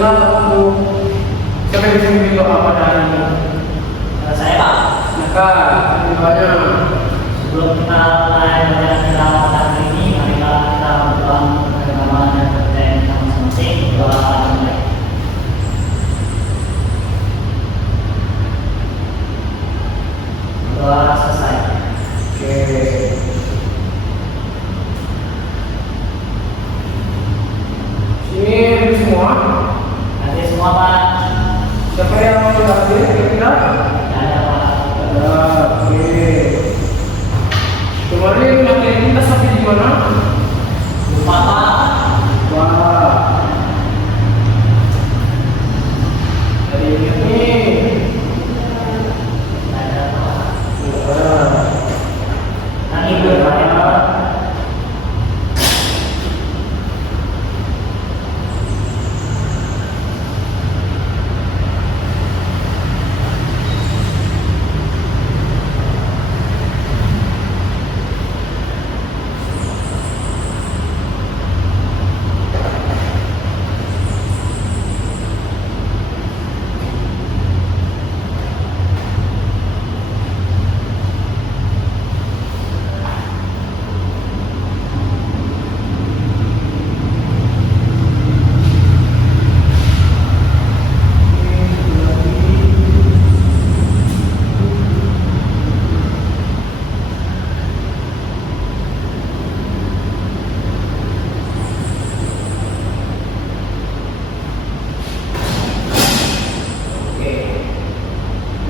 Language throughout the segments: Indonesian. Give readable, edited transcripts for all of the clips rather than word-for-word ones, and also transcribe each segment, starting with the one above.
Bismillah untuk siapa yang bisa memilih doa pada hari ini? Saya Pak. Maka doanya Sebelum kita mulai belajar kita hari ini, marilah kita berdoa untuk agama dan kepercayaan kita masing-masing. Doa mulai. Doa selesai. oke. Sini hadir semua. Nanti semua Pak. Siapa yang mau hadir kira-kira? Ada Pak. Oke. Kemarin materi kita sampai di mana? Lupa Pak. Wah. Jadi ini. Ada Pak. Wah. Nanti berdoa Pak.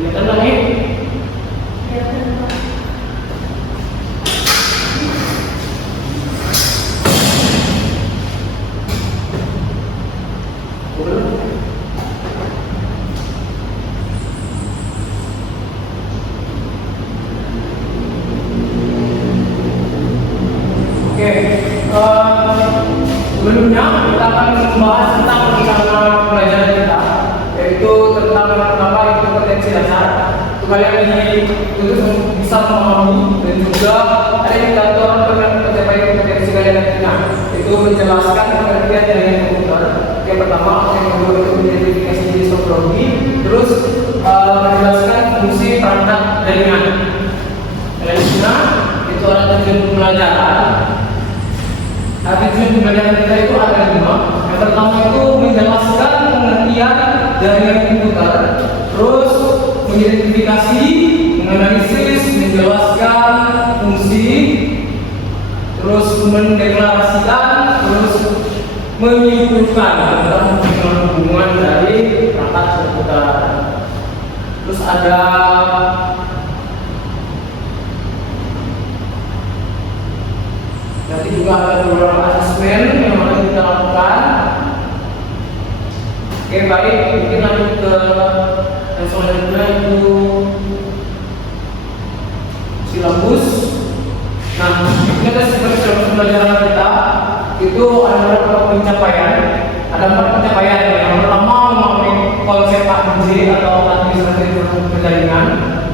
Kelihatan lagi? Oke, sebelumnya kita akan membahas tentang rencana pelajaran kita, yaitu tentang apa itu potensi dasar. Untuk kalian dituntut untuk bisa memahami dan juga ada indikator pencapaian potensi kalian nantinya, yaitu menjelaskan pengertian jaringan komputer. Yang pertama, yang kedua itu identifikasi jenis topologi, terus menjelaskan fungsi perangkat jaringan. Selanjutnya itu ada tujuan pembelajaran. Tujuan pembelajaran kita itu ada 5. Yang pertama itu menjelaskan pengertian jaringan komputer, terus mengidentifikasi, menganalisis, menjelaskan fungsi, terus mendeklarasikan, terus menyimpulkan tentang hubungan dari perangkat komputer. Terus ada nanti juga ada beberapa asesmen yang akan kita lakukan. Oke baik, mungkin lanjut ke yang selanjutnya itu silabus. Nah, kita seperti silabus pembelajaran kita itu ada beberapa pencapaian. Ada 4 pencapaian. Yang pertama memahami konsep AJ atau administrasi perjaringan,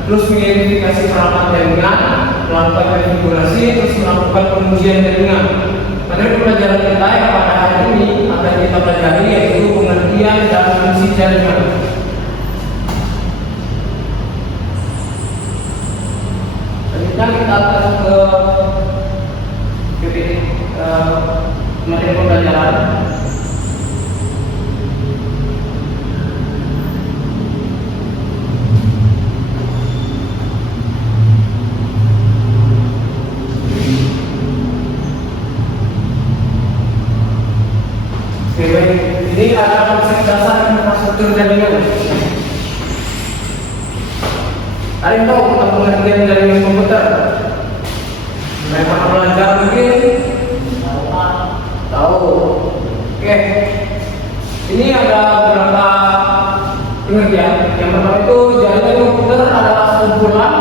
terus mengidentifikasi perangkat jaringan, melakukan konfigurasi, terus melakukan pengujian jaringan. Materi pelajaran kita yang pada hari ini akan kita pelajari yaitu pengertian dan fungsi jaringan. Selanjutnya kita akan ke materi pembelajaran. Ini ada konsep dasar infrastruktur jaringan. Ada yang tahu tentang pengertian jaringan komputer? Mereka pernah belajar mungkin? Tahu. Oke. Ini ada beberapa pengertian. Yang pertama itu jaringan komputer adalah kumpulan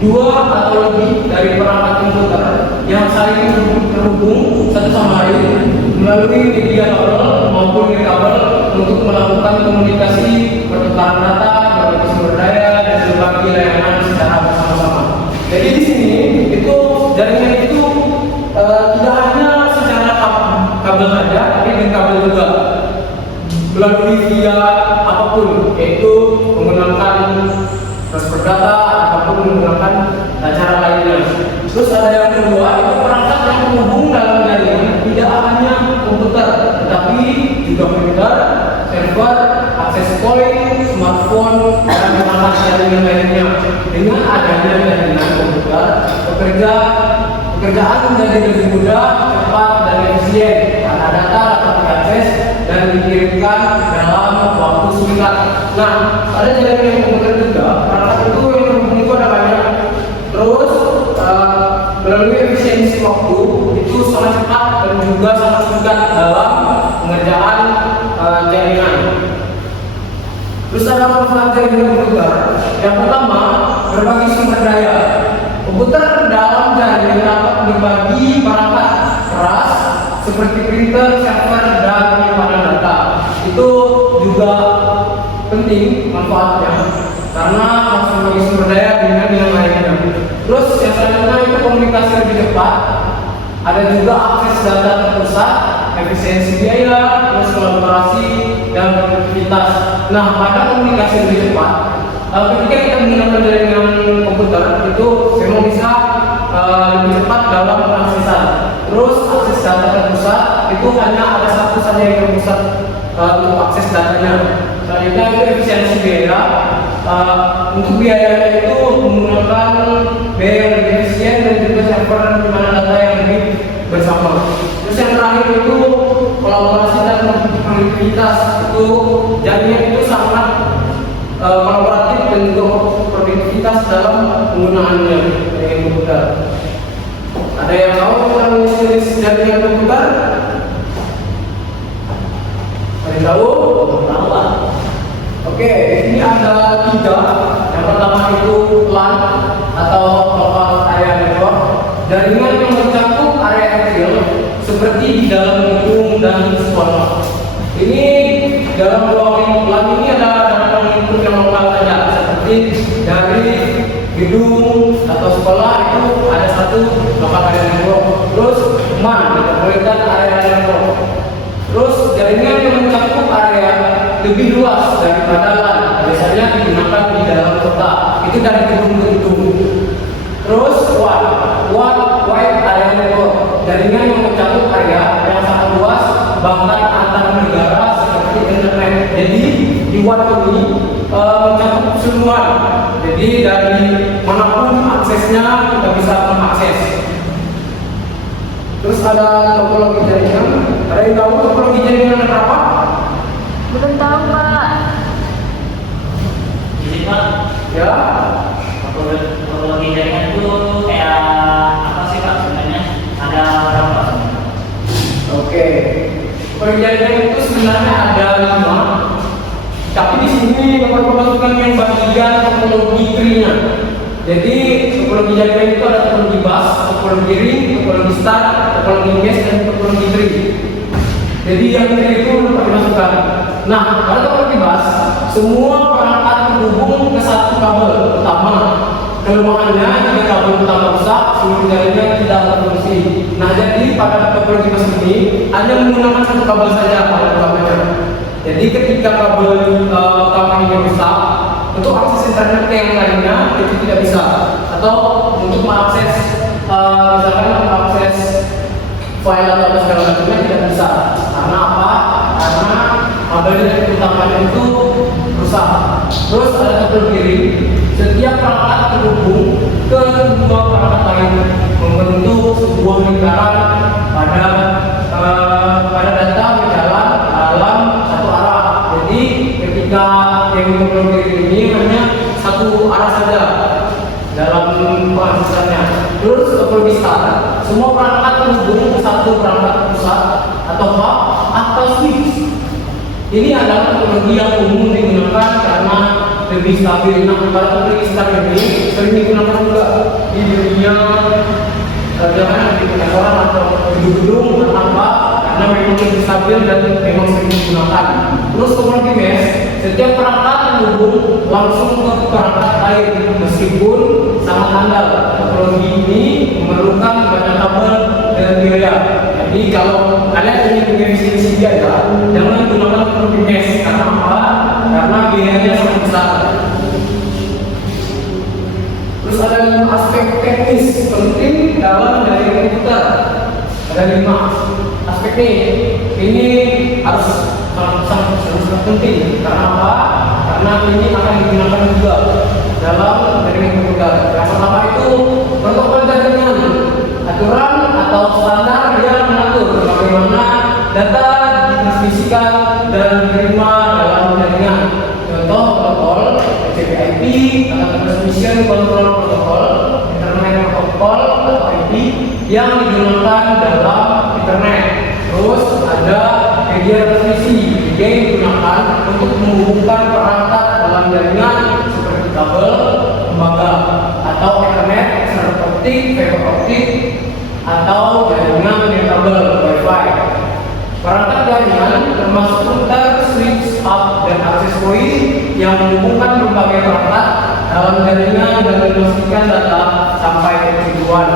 2 atau lebih dari perangkat komputer yang saling terhubung satu sama lain melalui media kabel maupun kabel untuk melakukan komunikasi, pertukaran data, berbagi sumber daya, dan berbagi layanan secara bersama-sama. Jadi di sini itu jaringan itu tidak hanya secara kabel saja, tapi dengan kabel juga. melalui via apapun, yaitu menggunakan transfer data ataupun menggunakan cara lainnya. Terus ada yang kedua, itu perangkat yang terhubung dalam jaringan tidak hanya komputer, tetapi juga printer, server, akses point, smartphone, dan perangkat jaringan lainnya. Dengan adanya jaringan komputer, pekerjaan menjadi lebih mudah, cepat, dan efisien karena data dapat diakses dan dikirimkan dalam waktu singkat. Nah, ada jaringan komputer juga, perangkat itu yang terhubung itu ada banyak. Terus melalui efisiensi waktu itu sangat cepat dan juga sangat singkat dalam pengerjaan jaringan. Terus ada manfaat jaringan komputer. Yang pertama, berbagi sumber daya. Komputer dalam jaringan dapat berbagi perangkat keras seperti printer, server, dan penyimpanan data. Itu juga penting manfaatnya karena harus berbagi sumber daya dengan yang lainnya. Terus yang selanjutnya itu komunikasi lebih cepat. Ada juga akses data terpusat, efisiensi biaya, terus kolaborasi dan produktivitas. Nah, pada komunikasi lebih cepat, ketika kita menggunakan jaringan komputer itu memang bisa lebih cepat dalam pengaksesan. Terus akses data terpusat itu hanya ada satu saja yang terpusat untuk akses datanya. Selanjutnya itu efisiensi biaya. Untuk biayanya itu menggunakan biaya yang lebih efisien dan juga server dan penyimpanan data yang lebih bersama. Terus yang terakhir itu kolaborasi dan produktivitas. Itu jaringan itu sangat kolaboratif dan juga produktivitas dalam penggunaannya dengan komputer. Ada yang tahu tentang jenis jaringan komputer? Ada yang tahu? Tahu Pak? Oke, ini ada 3. Yang pertama itu LAN atau Local Area Network, jaringan yang mencakup area kecil seperti di dalam gedung dan sekolah. Ini dalam ruang LAN ini ada dalam lingkup yang lokal saja, seperti dari gedung atau sekolah itu ada satu Local Area Network. Terus MAN, metropolitan area network. Terus jaringan yang mencakup area lebih luas daripada LAN, biasanya digunakan di dalam kota, itu dari gedung ke gedung. Terus wide area network, jaringan yang mencakup area yang sangat luas bahkan antar negara seperti internet. Jadi di WAN ini mencakup semua, jadi dari manapun aksesnya kita bisa mengakses. Terus ada topologi jaringan. Ada yang tahu topologi jaringan apa? Belum tahu Pak. Jadi Pak, Ya. topologi jaringan itu kayak apa sih Pak sebenarnya? Ada berapa sebenarnya? Oke. Topologi jaringan itu sebenarnya ada 5. Tapi di sini Bapak masukkan yang bagian topologi tree-nya. Jadi topologi jaringan itu ada topologi bus, topologi ring, topologi star, topologi mesh, dan topologi tree. Jadi yang tree itu dapat dimasukkan. Nah, pada topologi bus, semua perangkat terhubung ke satu kabel utama. Kelemahannya jika kabel utama rusak, seluruh jaringan tidak berfungsi. Nah, jadi pada topologi bus ini hanya menggunakan satu kabel saja pada utamanya. Jadi ketika kabel utama ini rusak, untuk akses internet yang lainnya itu tidak bisa, atau untuk mengakses misalkan mengakses file atau segala macamnya tidak bisa. Karena apa? Karena kabel utamanya itu rusak. Terus ada topologi ring, setiap perangkat terhubung ke dua perangkat lain membentuk sebuah lingkaran pada data berjalan dalam satu arah. Jadi ketika yang topologi ring ini hanya satu arah saja dalam pengaksesannya. Terus topologi star, semua perangkat terhubung ke satu perangkat pusat atau hub atau switch. Ini adalah topologi yang umum digunakan karena lebih stabil. Nah, pada topologi star ini sering digunakan juga di dunia jangan di kantoran atau di gedung apa, karena memang lebih stabil dan memang sering digunakan. Terus topologi mesh, setiap perangkat terhubung langsung ke perangkat lain meskipun sangat handal. Topologi ini memerlukan banyak kabel dan biaya. Jadi kalau kalian ingin efisiensi biaya, jangan gunakan topologi mesh penting dalam jaringan komputer. Ada 5 aspek nih. Ini harus sangat penting. Karena apa? Karena ini akan digunakan juga dalam jaringan komputer. Yang pertama itu protokol jaringan, aturan atau standar yang mengatur bagaimana data ditransmisikan dan diterima dalam jaringan. Contoh protokol TCP/IP atau Transmission Control Protocol, Internet Protocol atau IP yang digunakan dalam internet. Terus ada media transmisi yang digunakan untuk menghubungkan perangkat dalam jaringan seperti kabel, lembaga atau Ethernet, server optik, fiber optik atau jaringan dengan kabel Wi-Fi. Perangkat jaringan termasuk router, switch, hub, dan access point yang menghubungkan berbagai perangkat dalam jaringan dan memastikan data sampai ke tujuan.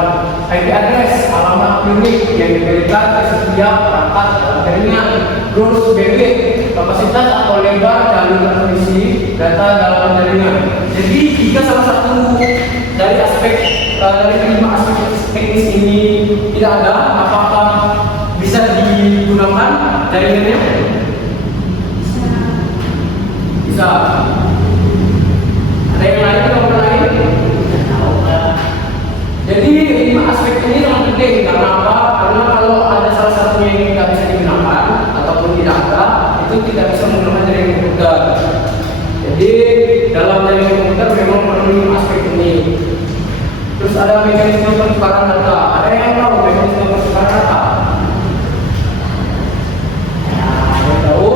IP address, alamat unik yang diberikan ke setiap perangkat dalam jaringan. Terus bandwidth, kapasitas atau lebar jalur transmisi data dalam jaringan. Jadi jika salah satu dari aspek dari 5 aspek teknis ini tidak ada, apakah bisa digunakan jaringannya? Bisa. Ada yang lain atau lain? Jadi 5 aspek ini sangat penting. Karena apa? Karena kalau ada salah satunya yang tidak bisa digunakan ataupun tidak ada, itu tidak bisa menggunakan jaringan komputer. Jadi dalam jaringan komputer memang perlu 5 aspek ini. Terus ada mekanisme pertukaran data. Ada yang tahu mekanisme pertukaran data? Tahu?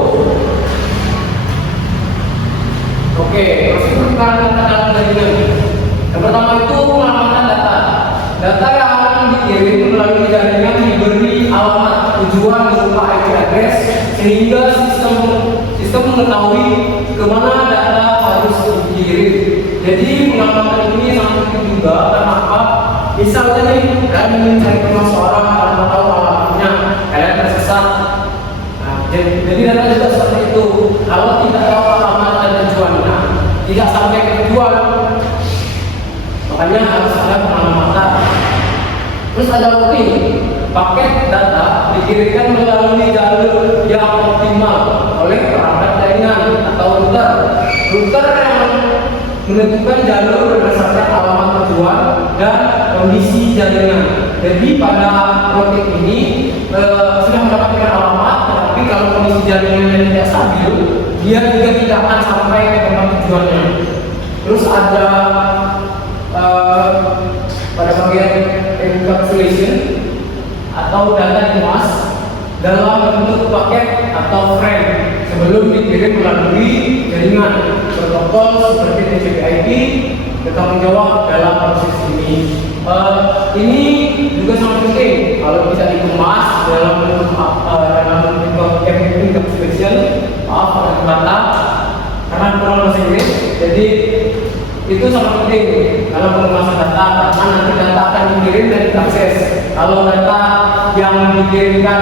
Oke, proses pertukaran data dalam jaringan. Yang pertama itu pengamatan data. Data yang akan dikirim melalui jaringan diberi alamat tujuan berupa IP address sehingga sistem mengetahui kemana data harus dikirim. Jadi pengamatan ini sangat penting juga. Karena apa? Misalnya nih, kalian ingin cari rumah seorang, kalian tahu alamatnya, kalian tersesat. Jadi data juga seperti itu. Kalau tidak tahu alamat dan tujuannya, tidak sampai ke tujuan. Makanya harus ada pengamatan. Terus ada routing. Paket data dikirimkan melalui jalur yang optimal oleh perangkat jaringan atau router. Router yang menentukan jalur berdasarkan alamat tujuan dan kondisi jaringan. Jadi pada routing ini sudah mendapatkan alamat, tapi kalau kondisi jaringannya tidak stabil, dia juga tidak akan sampai ke tempat tujuannya. Terus ada pada bagian encapsulation atau data dikemas dalam bentuk paket atau frame sebelum dikirim melalui jaringan. Protokol seperti TCP/IP bertanggung jawab dalam proses ini. Ini juga sangat penting kalau bisa dikemas dalam bentuk encapsulation. Maaf ada kata karena kurang bahasa Inggris. Jadi itu sangat penting dalam pengemasan data karena nanti data akan dikirim dan diakses. Kalau data yang dikirimkan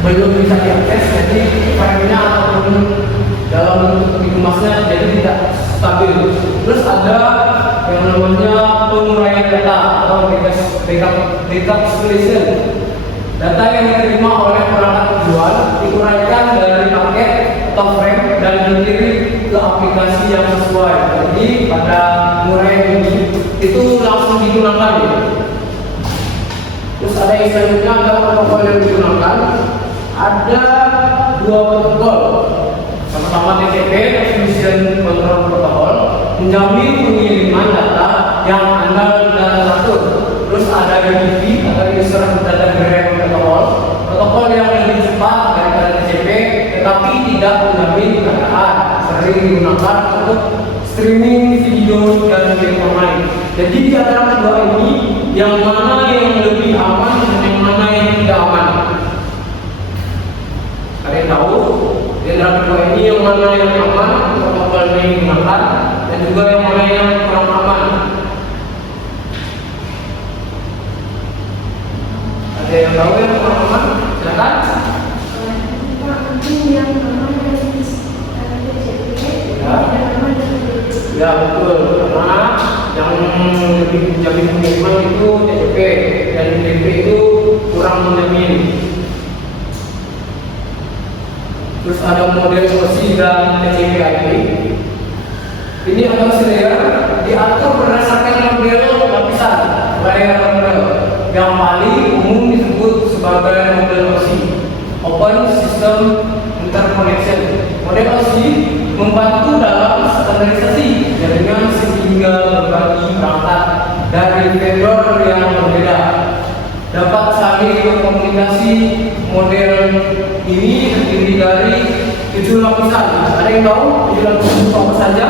belum bisa diakses, jadi filenya ataupun dalam bentuk dikemasnya jadi tidak stabil. Terus ada yang namanya penguraian data atau decapsulation. Data yang diterima oleh perangkat tujuan diuraikan dari paket atau frame dan dikirim ke aplikasi yang sesuai. Jadi pada penguraian ini itu langsung digunakan ya. Terus ada yang selanjutnya, ada protokol yang digunakan. Ada 2 protokol. Pertama TCP, Transmission Control Protocol, menjamin pengiriman data yang andal dan teratur. Terus ada UDP atau User Data Direct Protocol, protokol yang lebih cepat daripada TCP, tetapi tidak menjamin keadaan. Sering digunakan untuk streaming video dan game online. Jadi di antara kedua ini, yang mana yang lebih aman dan yang mana yang tidak aman? Kalian tahu? Di antara kedua ini yang mana yang aman, protokol yang digunakan, dan juga yang mana yang kurang aman. Ada yang tahu yang kurang aman? Silakan. Ya betul, karena yang lebih menjamin pengiriman itu terus ada model OC dan TCP/IP. Ini autonomous layer diatur berdasarkan model lapisan layer model yang paling umum disebut sebagai model OC, Open System Interconnection. Model OC membantu dalam standarisasi jaringan sehingga berbagi perangkat dari vendor yang berbeda dapat saling berkomunikasi. Model ini terdiri dari 7 lapisan. Ada yang tahu 7 lapisan itu apa saja?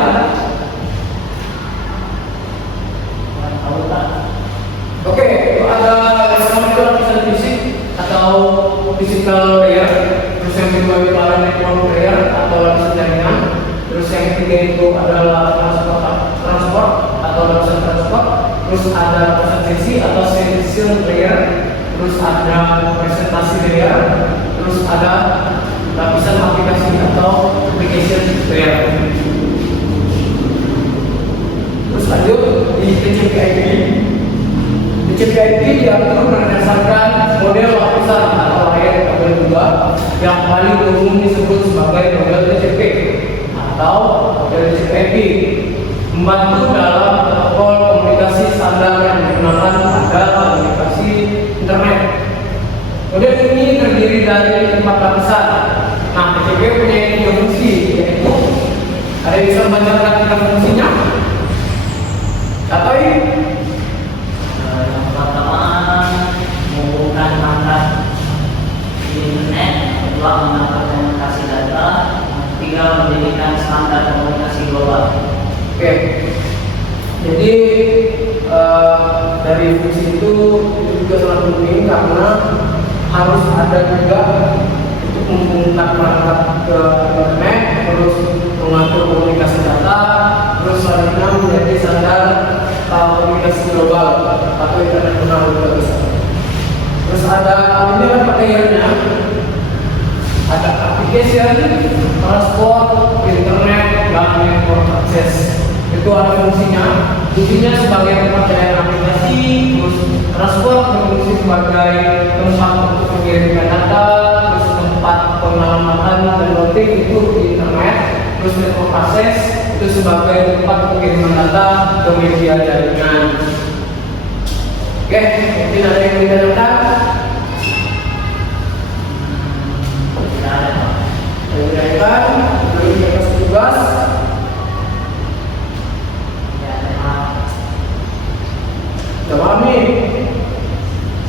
Tahu tak? Oke, ada yang pertama itu lapisan fisik atau physical layer, terus yang kedua itu ada network layer atau lapisan jaringan, terus yang ketiga itu adalah transport atau lapisan transport, terus ada lapisan sesi atau session layer, terus ada presentasi layer, terus ada lapisan aplikasi atau application layer. Terus lanjut di TCP/IP. TCP/IP diatur berdasarkan model lapisan atau layer kabel 2 yang paling umum disebut sebagai model TCP atau model TCP/IP, membantu dalam protokol komunikasi standar yang digunakan pada komunikasi internet. Model ini terdiri dari 4 lapisan. Nah, TCP punya 3 fungsi, yaitu ada yang bisa membacakan 3 fungsinya. Atau Yang pertama menghubungkan perangkat di internet, yang kedua mendapat komunikasi data, yang ketiga mendirikan standar komunikasi global. oke. Jadi dari fungsi itu juga sangat penting karena harus ada juga untuk menghubungkan perangkat ke internet, terus mengatur komunikasi data, terus selanjutnya menjadi standar komunikasi global atau internasional juga bisa. Terus ada ini apa layernya? Ada application, transport, internet, dan network access. Itu ada fungsinya. Fungsinya sebagai tempat jaringan aplikasi, terus transport berfungsi sebagai tempat untuk mengirimkan data, terus tempat pengamatan dan loading itu di internet, terus network access itu sebagai tempat pengiriman data ke media jaringan. Oke, mungkin ada yang ditanyakan? Tidak ada, Pak. Ditanyakan, dari tugas tugas. Tidak ada, Pak. Sudah paham nih?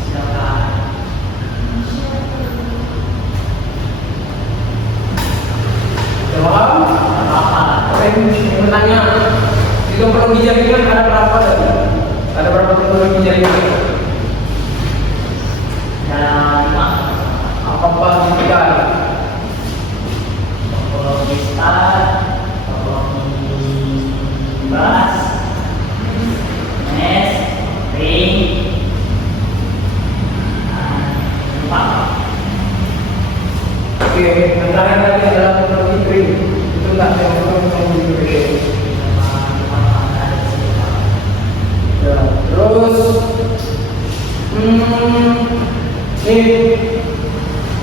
Silakan. Sudah paham? Apa? Apa yang bertanya? Di teknologi jaringan ada berapa tadi? Ada berapa teknologi jaringan? Ada 5. Apa kita? Topologi start, topologi bus, mesh, ring, empat. Oke, antara tadi adalah teknologi ring. Itu enggak yang teknologi ring. Ya, terus ini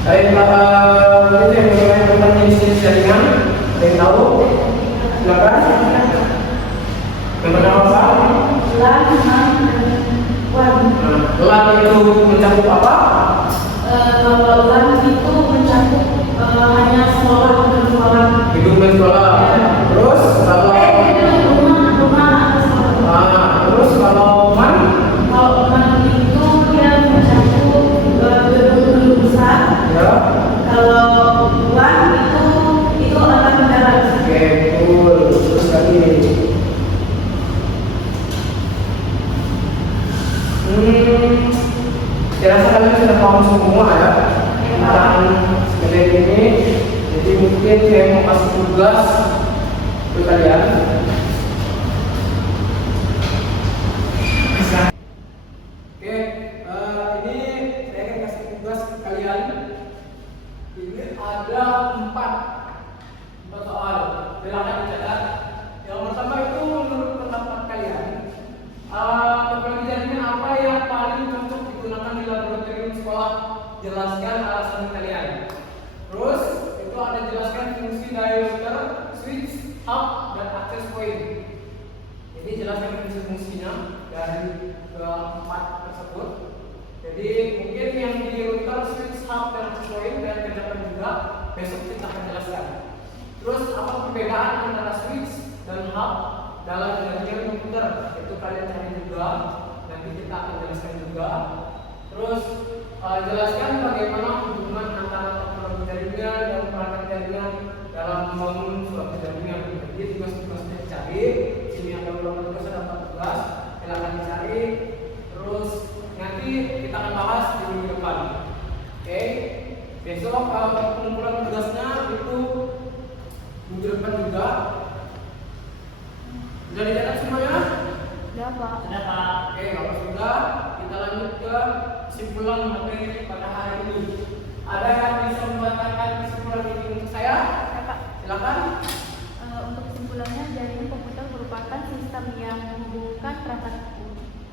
dari ini yang tentang jenis jaringan, ada yang tahu? Silakan. Yang pertama apa? LAN itu mencakup apa? Kalau LAN itu mencakup hanya sekolah dan sekolah. Gedung dan sekolah. Terus kalau Rumah atau sekolah. terus kalau MAN Kalau LAN itu dia mencakup gedung-gedung besar. ya. Kalau WAN itu akan darat. Oke, betul. Terus lagi. Saya rasa kalian sudah paham semua ya tentang model ini. Jadi mungkin saya mau kasih tugas ke kalian. Oke, ini saya akan kasih tugas ke kalian. Ini ada 4 soal. Silakan dicatat. Yang pertama itu menurut pendapat kalian, teknologi jaringan apa yang paling cocok digunakan di laboratorium sekolah? Jelaskan alasan kalian. Terus itu ada jelaskan fungsi-fungsinya dari keempat tersebut. Jadi mungkin yang di router, switch, hub, dan point dan kerjakan juga besok kita akan jelaskan. Terus apa perbedaan antara switch dan hub dalam jaringan komputer? Itu kalian cari juga, nanti kita akan jelaskan juga. Terus jelaskan bagaimana hubungan antara topologi jaringan dan perangkat jaringan dalam membangun suatu jaringan. Jadi tugas-tugasnya dicari. Sini ada beberapa tugas, ada 4 tugas, silakan dicari. Terus nanti kita akan bahas di minggu depan. Oke. Besok pengumpulan tugasnya itu minggu depan juga. Sudah dicatat semuanya? Sudah, Pak. Sudah, Pak. Oke, kalau sudah, kita lanjut ke kesimpulan materi pada hari ini. Ada yang bisa membacakan kesimpulan ini untuk saya? Ya, Pak. Silakan. Untuk kesimpulannya, jaringan komputer merupakan sistem yang menghubungkan perangkat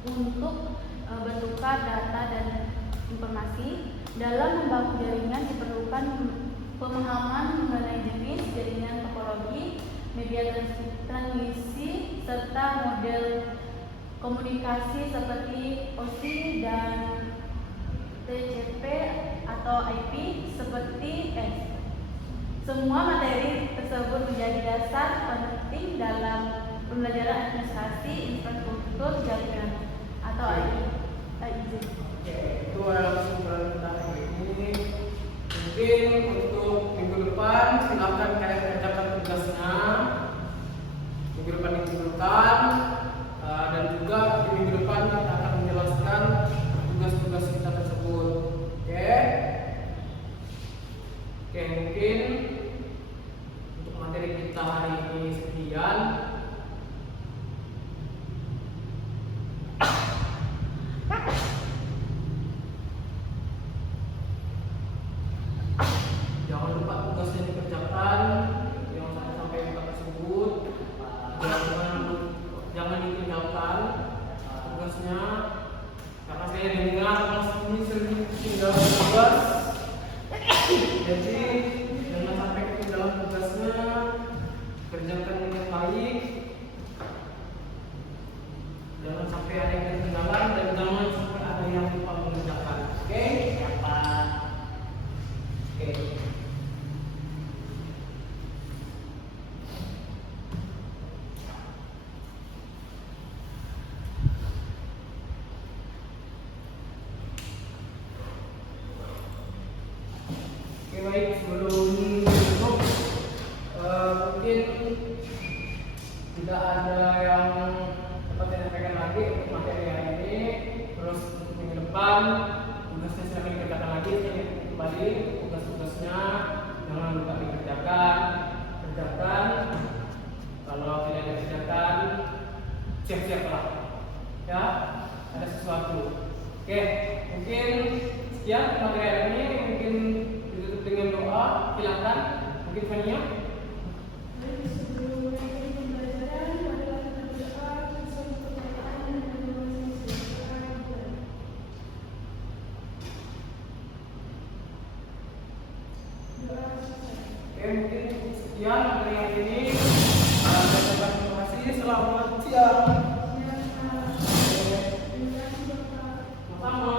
untuk bertukar data dan informasi. Dalam membangun jaringan diperlukan pemahaman mengenai jenis jaringan, topologi, media transmisi, serta model komunikasi seperti OSI dan TCP atau IP seperti S. Semua materi tersebut menjadi dasar penting dalam pembelajaran administrasi infrastruktur jaringan atau AIJ. Oke, itu adalah kesimpulan kita hari ini. Mungkin untuk minggu depan silakan kalian kerjakan tugasnya. Minggu depan dikumpulkan dan juga di minggu depan kita akan menjelaskan tugas-tugas kita tersebut. Oke, mungkin untuk materi kita hari ini sekian. Jangan lupa tugasnya dikerjakan, jangan sampai lupa tersebut. Jangan ditinggalkan tugasnya, karena saya dengar kelas ini sering tinggal tugas. Jadi jangan sampai ketinggalan tugasnya, kerjakan dengan baik. Jangan sampai ada yang ketinggalan dan jangan sampai ada yang lupa mengerjakan. Oke? Ya, Pak. Oke. Oke, baik, sebelum tutup mungkin tidak ada yang dapat saya sampaikan lagi untuk materi hari ini. Terus untuk minggu depan tugasnya silakan dikerjakan lagi. Saya kembali tugas-tugasnya jangan lupa dikerjakan. Kerjakan. Kalau tidak dikerjakan, siap-siaplah. Ya, ada sesuatu. Oke, mungkin sekian materi hari ini. Mungkin ditutup dengan doa. Silakan. Mungkin Fania. Oke, mungkin sekian materi hari ini. Terima kasih. Selamat siang. Sama.